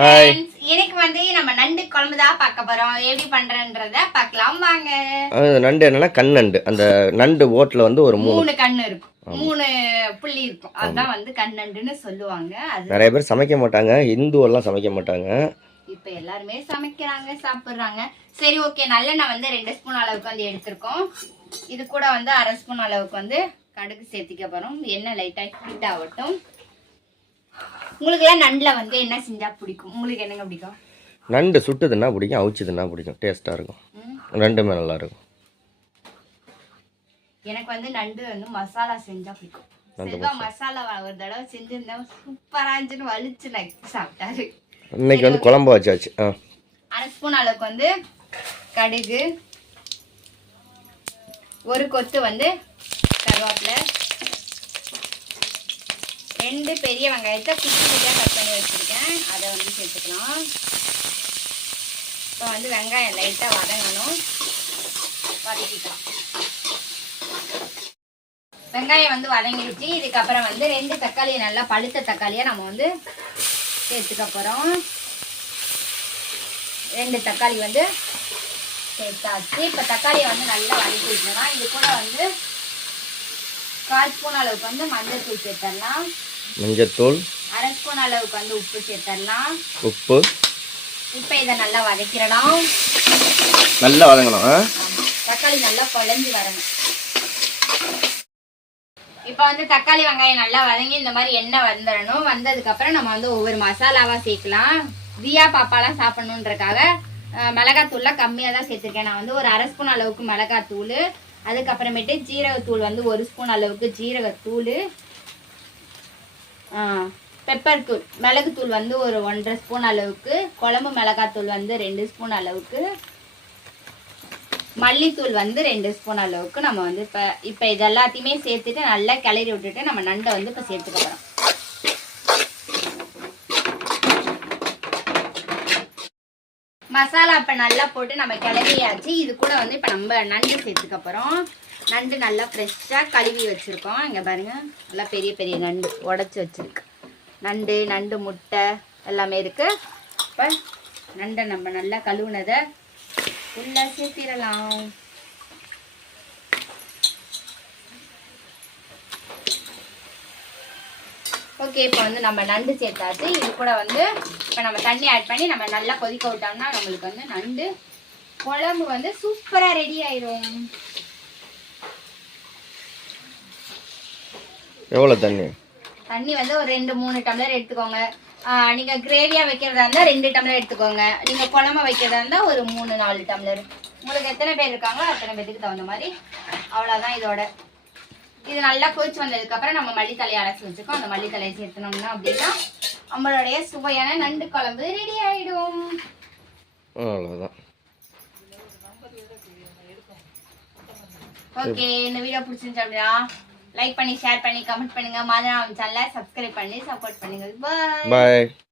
Hi இன்னைக்கு வந்து நம்ம நண்டு குழம்பு தான் பார்க்க போறோம். எப்படி பண்றேன்றத பார்க்கலாம். வாங்க. நண்டு என்னன்னா கண் நண்டு. அந்த நண்டு ஓட்டில் வந்து ஒரு மூணு கண்ணு இருக்கும். மூணு புள்ளி இருக்கும். அதான் வந்து கண்ணண்டுன்னு சொல்லுவாங்க. அது நிறைய பேர் சமைக்க மாட்டாங்க. இந்து எல்லாம் சமைக்க மாட்டாங்க. இப்ப எல்லாருமே சமைக்கிறாங்க சாப்பிடுறாங்க. சரி ஓகே நல்லெண்ணெய் வந்து ரெண்டு ஸ்பூன் அளவுக்கு வந்து எடுத்திருக்கோம். இது கூட வந்து அரை ஸ்பூன் அளவுக்கு வந்து கடுகு சேர்த்திக்க போறோம். எண்ணெய் லைட்டா ஹீட் ஆகட்டும். உங்களுக்கு எல்லாம் நண்டுல வந்து என்ன செஞ்சா பிடிக்கும்? உங்களுக்கு என்னங்க பிடிக்கும்? நண்டு சுட்டுதுன்னா பிடிக்கும் அவிச்சதுன்னா பிடிக்கும். டேஸ்ட்டாக இருக்கும்? ரெண்டுமே நல்லா இருக்கும். எனக்கு வந்து நண்டு வந்து மசாலா செஞ்சா பிடிக்கும். செல்வா மசாலா. ஒரு தடவை செஞ்சிருந்தா சூப்பரா இருந்துச்சுன்னு வலிச்சு நக்கி சாப்பிட்டாரு. இன்னைக்கு வந்து குழம்பு வச்சாச்சு. ஆ. அரை ஸ்பூன் அளவுக்கு வந்து கடுகு. ஒரு கொத்து வந்து கருவேப்பிலை. ரெண்டு பெரிய வெங்காயத்தை குட்டி குட்டியாக கட் பண்ணி வச்சுருக்கேன். அதை வந்து சேர்த்துக்கலாம். இப்போ வந்து வெங்காயம் லைட்டாக வதங்கணும். வதக்கிக்கலாம். வெங்காயம் வந்து வதங்கிடுச்சு. இதுக்கப்புறம் வந்து ரெண்டு தக்காளியை நல்லா பழுத்த தக்காளியை நம்ம வந்து சேர்த்துக்க போகிறோம் ரெண்டு தக்காளி வந்து சேர்த்தாச்சு. இப்போ தக்காளியை வந்து நல்லா வதக்கி வச்சுக்கலாம் இது கூட வந்து கால் ஸ்பூன் அளவுக்கு வந்து மஞ்சள் தூள் சேர்த்துடலாம். மஞ்சத்தூள். அரை ஸ்பூன் அளவுக்கு வந்து உப்பு சேர்த்துடலாம் உப்பு. இப்போ இதை நல்லா வதக்கிடலாம். நல்லா வதங்கணும். தக்காளி நல்லா குழஞ்சி வரணும். இப்போ வந்து தக்காளி வெங்காயம் நல்லா வதங்கி இந்த மாதிரி எண்ணெய் வந்துடணும் வந்ததுக்கு அப்புறம் நம்ம வந்து ஒவ்வொரு மசாலாவா சேர்க்கலாம். தியா பாப்பாலாம் சாப்பிடணுன்றக்காக மிளகாத்தூள்லாம் கம்மியாக தான் சேர்த்துருக்கேன். நான் வந்து ஒரு அரை ஸ்பூன் அளவுக்கு மிளகாத்தூள். அதுக்கப்புறமேட்டு ஜீரகத்தூள் வந்து ஒரு ஸ்பூன் அளவுக்கு ஜீரகத்தூள். பெப்பர் தூள் மிளகுத்தூள் வந்து ஒரு ஒன்றரை ஸ்பூன் அளவுக்கு குழம்பு மிளகாத்தூள் வந்து ரெண்டு ஸ்பூன் அளவுக்கு மல்லித்தூள் வந்து ரெண்டு ஸ்பூன் அளவுக்கு நம்ம வந்து இப்போ இப்போ இது எல்லாத்தையுமே சேர்த்துட்டு நல்லா கிளறி விட்டுட்டு நம்ம நண்டை வந்து இப்போ சேர்த்துக்க போகிறோம் மசாலா இப்போ நல்லா போட்டு நம்ம கிளறியாச்சு. இது கூட வந்து இப்போ நம்ம நண்டு சேர்த்துக்க போகிறோம் நண்டு நல்லா ஃப்ரெஷ்ஷாக கழுவி வச்சுருக்கோம். இங்கே பாருங்க நல்லா பெரிய பெரிய நண்டு உடச்சி வச்சுருக்கு. நண்டு நண்டு முட்டை எல்லாமே இருக்குது இப்போ நண்டை நம்ம நல்லா கழுவுனதை உள்ள சேர்த்திடலாம். ஓகே இப்போ வந்து நம்ம நண்டு சேர்த்தாச்சு. இது கூட வந்து இப்போ நம்ம தண்ணி ஆட் பண்ணி நம்ம நல்லா கொதிக்க விட்டோம்னா நம்மளுக்கு வந்து நண்டு குழம்பு வந்து சூப்பராக ரெடி ஆயிரும். எவ்வளோ தண்ணி? தண்ணி வந்து ஒரு ரெண்டு மூணு டம்ளர் எடுத்துக்கோங்க. நீங்க கிரேவியா வைக்கிறதா இருந்தா ரெண்டு டம்ளர் எடுத்துக்கோங்க. நீங்க குழம்பு வைக்கிறதா இருந்தா ஒரு மூணு நாலு டம்ளர். உங்களுக்கு எத்தனை பேர் இருக்காங்களோ அத்தனை பேருக்கு தகுந்த மாதிரி. அவ்வளவுதான் இதோட. இது நல்லா கொதிச்சு வந்ததுக்கு அப்புறம் நம்ம மல்லித்தலையை அரைச்சி வச்சுக்கோம். அந்த மல்லித்தலையை சேர்த்தனோம்னா அப்படின்னா நம்மளுடைய சுவையான நண்டு குழம்பு ரெடி ஆயிடும். அவ்வளோதான் ஓகே இந்த வீடியோ பிடிச்சிருந்துச்சு அப்படின்னா லைக் பண்ணி ஷேர் பண்ணி கமெண்ட் பண்ணுங்க. மாதிரி சேனலை சப்ஸ்கிரைப் பண்ணி சப்போர்ட் பண்ணுங்க. பாய் பாய்